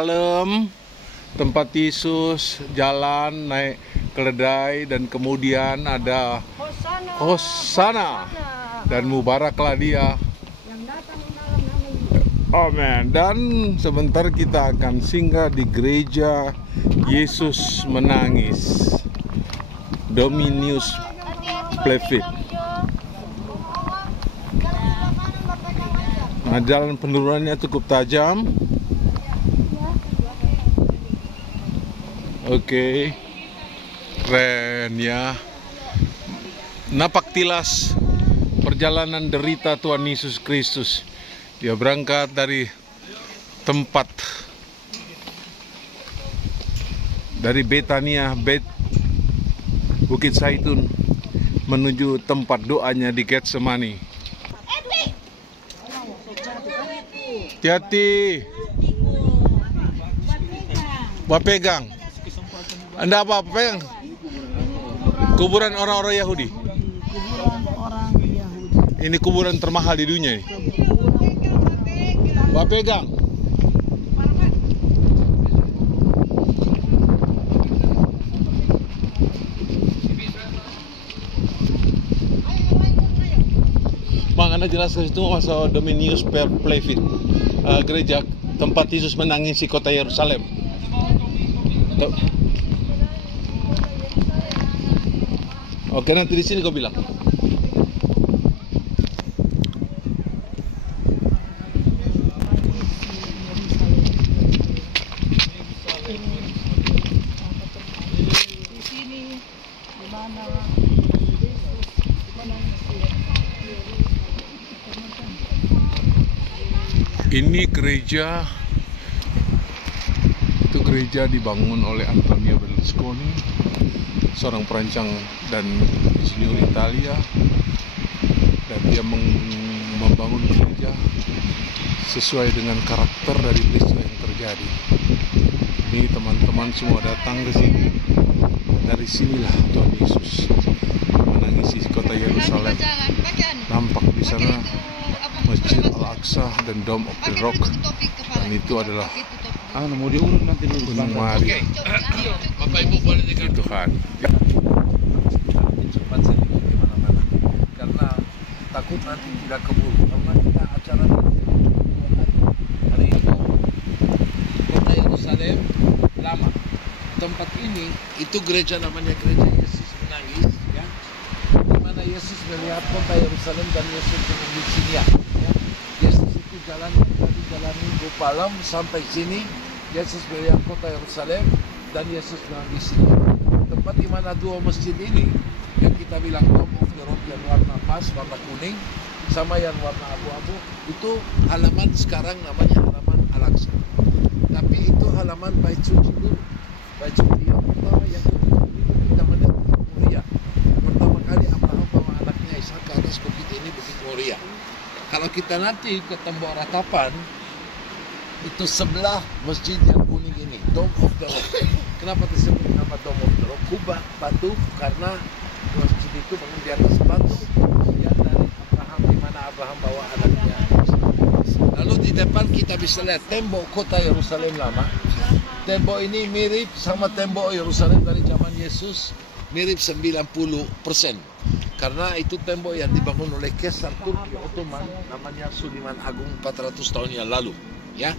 Yerusalem, tempat Yesus jalan naik keledai, dan kemudian ada Hosana dan mubaraklah dia. Amin. Dan sebentar kita akan singgah di gereja Yesus Menangis, Dominius Plevit. Nah, jalan penurunannya cukup tajam. Oke, keren ya. Napak tilas perjalanan derita Tuhan Yesus Kristus. Dia berangkat dari tempat, dari Betania, Bukit Zaitun, menuju tempat doanya di Getsemani. Hati-hati, pegang. Anda apa pegang? Kuburan orang-orang Yahudi. Ini kuburan termahal di dunia ini. Pegang. Bang, Anda jelaskan itu masa Dominius Plevit, gereja tempat Yesus menangisi kota Yerusalem. Oke, nanti di sini kau bilang. Ini gereja, itu gereja dibangun oleh Antonio Berlusconi, seorang perancang dan insinyur Italia, dan dia membangun gereja sesuai dengan karakter dari peristiwa yang terjadi. Ini teman-teman semua datang ke sini. Dari sinilah Tuhan Yesus menangisi kota Yerusalem. Nampak di sana Masjid Al-Aqsa dan Dome of the Rock, dan itu adalah mau diurut nanti dulu Gunung Mari. Bapak Ibu boleh dengar Tuhan. Cepat saja di mana-mana, karena takut nanti tidak keburu. Karena kita acara hari ini kota Yerusalem lama. Tempat ini itu gereja, namanya gereja Yesus Menangis, ya. Di mana Yesus melihat kota Yerusalem dan Yesus menunggu sini, ya. Yesus itu jalan dari jalan Minggu malam sampai sini. Yesus melihat kota Yerusalem dan Yesus menangis sini. Tempat di mana dua masjid ini yang kita bilang Dome of the Rock yang warna emas, warna kuning, sama yang warna abu-abu, itu halaman sekarang namanya halaman Al-Aqsa. Tapi itu halaman Bait Suci dulu. Bait Suci yang pertama, yang kedua itu namanya Bukit Moria. Pertama kali Abraham bawa anaknya Ishak ke atas bukit ini, Bukit Moria. Kalau kita nanti ke tembok ratapan, itu sebelah masjid yang kuning ini, Dome of the Rock. Kenapa disebut nama Dome of the Rock? Kubah batu, karena masjid itu bangun di atas batu yang dari Abraham, di mana Abraham bawa anaknya. Lalu di depan kita bisa lihat tembok kota Yerusalem lama. Tembok ini mirip sama tembok Yerusalem dari zaman Yesus, mirip 90%. Karena itu tembok yang dibangun oleh Kaisar Turki Ottoman, namanya Suleiman Agung 400 tahun yang lalu, ya.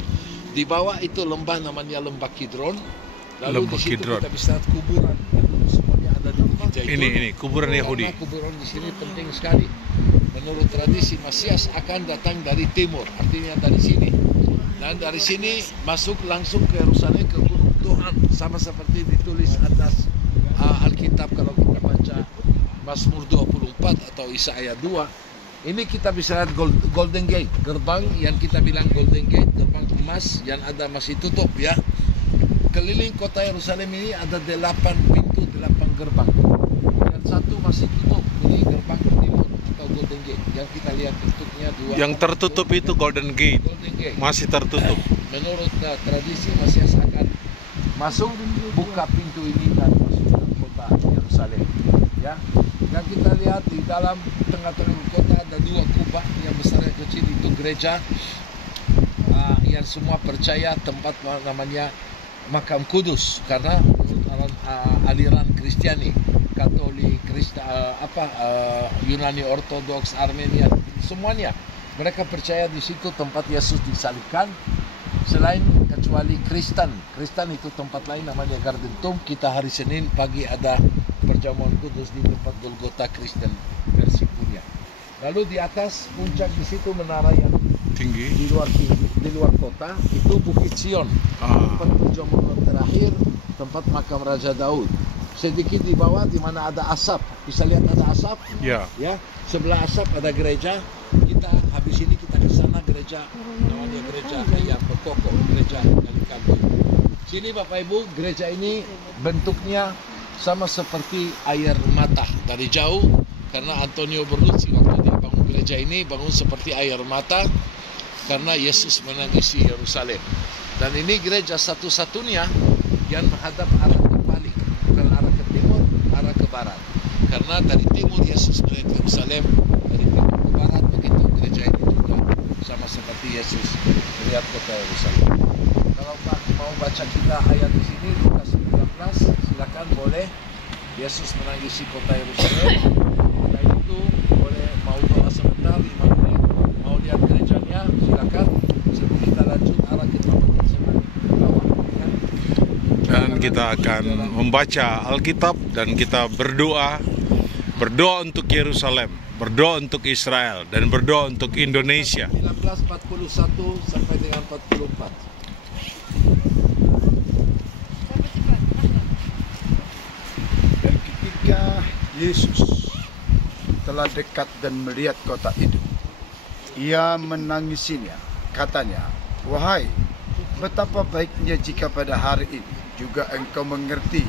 Di bawah itu lembah namanya Lembah Kidron. Lalu di situ kita bisa lihat kuburan yang semuanya ada di Bukit Zaitun. Ini kuburan Yahudi. Kuburan di sini penting sekali. Menurut tradisi Mesias akan datang dari timur, artinya dari sini. Dan dari sini masuk langsung ke Yerusalem, ke Gunung Tuhan, sama seperti ditulis atas Alkitab kalau kita baca Mazmur 24 atau Yesaya 2. Ini kita bisa lihat Golden Gate, gerbang yang kita bilang Golden Gate, gerbang emas yang ada masih tutup, ya. Keliling kota Yerusalem ini ada 8 pintu, 8 gerbang. Dan satu masih tutup, ini gerbang timur atau Golden Gate. Yang kita lihat bentuknya 2. Yang tertutup itu Golden Gate. Masih tertutup. Menurut tradisi Mesias akan masuk, buka pintu ini dan masuk ke kota Yerusalem, ya. Yang kita lihat di dalam tengah-tengah kota ada 2 kubah, yang besar yang kecil itu gereja. yang semua percaya tempat namanya Makam Kudus, karena menurut aliran Kristiani, Katolik, Yunani Ortodoks, Armenia, semuanya mereka percaya di situ tempat Yesus disalibkan. Selain kecuali Kristen itu tempat lain namanya Garden Tomb. Kita hari Senin pagi ada perjamuan kudus di tempat Golgota Kristen versi punya. Lalu di atas puncak di situ menara yang tinggi di luar kota itu Bukit Sion, tempat perjamuan terakhir, tempat makam Raja Daud. Sedikit di bawah di mana ada asap, bisa lihat ada asap. ya. Sebelah asap ada gereja. Kita habis ini kita ke sana, gereja namanya gereja Ayam Bekoko, gereja Kali Kampung. Sini Bapak Ibu, gereja ini bentuknya sama seperti air mata dari jauh, karena Antonio Berlucci waktu dia bangun gereja ini bangun seperti air mata karena Yesus menangisi Yerusalem. Dan ini gereja satu-satunya yang menghadap arah ke balik, bukan arah ke timur, arah ke barat. Karena dari timur Yesus melihat Yerusalem, dari timur ke barat, begitu gereja ini juga sama seperti Yesus melihat kota Yerusalem. Kalau mau baca kita ayat di sini Lukas 19, silakan boleh. Yesus menangisi kota Yerusalem. Nah itu boleh, mau doa sebentar 5 menit, mau lihat gerejanya silakan. Sebelum kita lanjut arah kita bawah, ya. Dan kita akan membaca Alkitab dan kita berdoa untuk Yerusalem, berdoa untuk Israel, dan berdoa untuk Indonesia. 19:41 sampai dengan 44. Dan ketika Yesus telah dekat dan melihat kota itu, ia menangisinya. Katanya, "Wahai, betapa baiknya jika pada hari ini juga engkau mengerti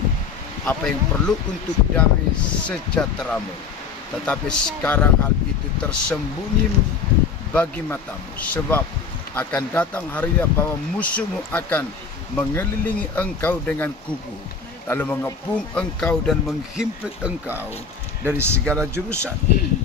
apa yang perlu untuk damai sejahteramu. Tetapi sekarang hal itu tersembunyi bagi matamu, sebab akan datang harinya bahwa musuhmu akan mengelilingi engkau dengan kubu, lalu mengepung engkau dan menghimpit engkau dari segala jurusan,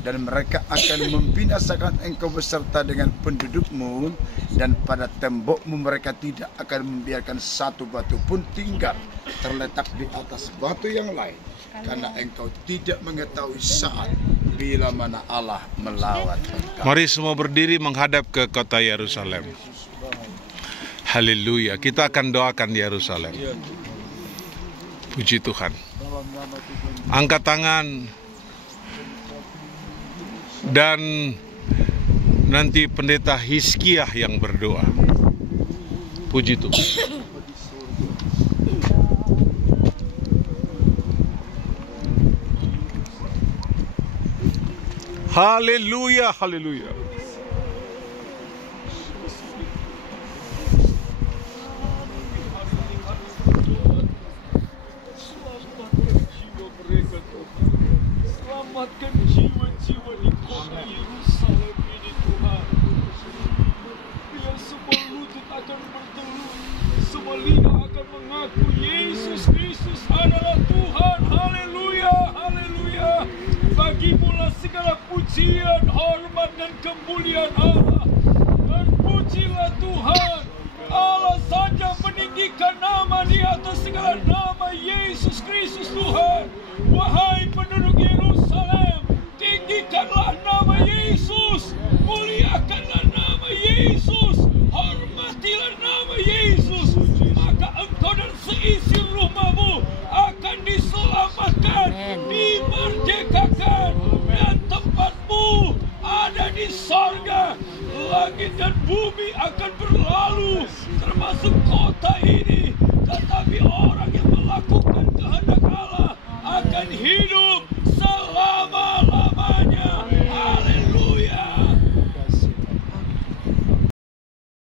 dan mereka akan membinasakan engkau beserta dengan pendudukmu, dan pada tembokmu mereka tidak akan membiarkan satu batu pun tinggal terletak di atas batu yang lain, karena engkau tidak mengetahui saat bila mana Allah melawan engkau." Mari semua berdiri menghadap ke kota Yerusalem. Haleluya. Kita akan doakan Yerusalem. Puji Tuhan. Angkat tangan. Dan nanti pendeta Hizkiah yang berdoa. Puji Tuhan. Haleluya, haleluya. Selamatkan jiwa-jiwa di kota Yerusalem ini, Tuhan. Bila semua lutut akan bertelut, semua lidah akan mengaku Yesus Kristus adalah Tuhan. Haleluya, haleluya. Bagimulah segala pujian, hormat dan kemuliaan Allah. Dan pujilah Tuhan. Allah saja meninggikan nama di atas segala nama, Yesus Kristus Tuhan. Wahai penduduk Yerusalem, tinggikanlah nama Yesus, muliakanlah nama Yesus, hormatilah nama Yesus, maka engkau dan seisi rumahmu akan diselamatkan, dimerdekakan, dan tempatmu ada di sorga. Langit dan bumi akan berlalu, termasuk kota ini.